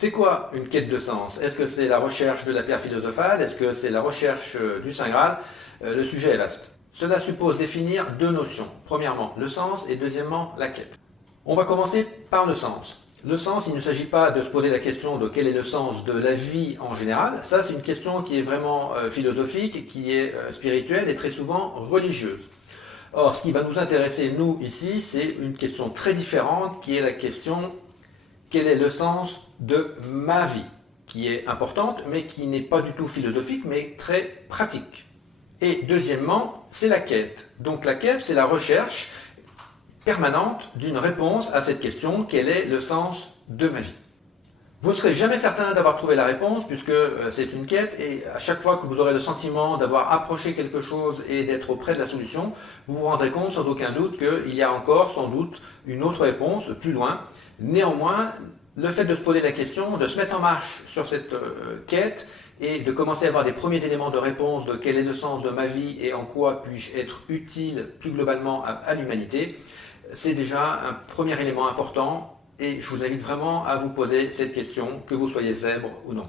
C'est quoi une quête de sens? Est-ce que c'est la recherche de la pierre philosophale? Est-ce que c'est la recherche du Saint Graal? Le sujet est vaste. Cela suppose définir deux notions. Premièrement, le sens et deuxièmement, la quête. On va commencer par le sens. Le sens, il ne s'agit pas de se poser la question de quel est le sens de la vie en général. Ça, c'est une question qui est vraiment philosophique, qui est spirituelle et très souvent religieuse. Or, ce qui va nous intéresser, nous, ici, c'est une question très différente, qui est la question quel est le sens de ma vie, qui est importante, mais qui n'est pas du tout philosophique, mais très pratique. Et deuxièmement, c'est la quête. Donc la quête, c'est la recherche permanente d'une réponse à cette question, quel est le sens de ma vie? Vous ne serez jamais certain d'avoir trouvé la réponse puisque c'est une quête et à chaque fois que vous aurez le sentiment d'avoir approché quelque chose et d'être auprès de la solution, vous vous rendrez compte sans aucun doute qu'il y a encore sans doute une autre réponse plus loin. Néanmoins, le fait de se poser la question, de se mettre en marche sur cette quête et de commencer à avoir des premiers éléments de réponse de quel est le sens de ma vie et en quoi puis-je être utile plus globalement à l'humanité, c'est déjà un premier élément important. Et je vous invite vraiment à vous poser cette question, que vous soyez zèbre ou non.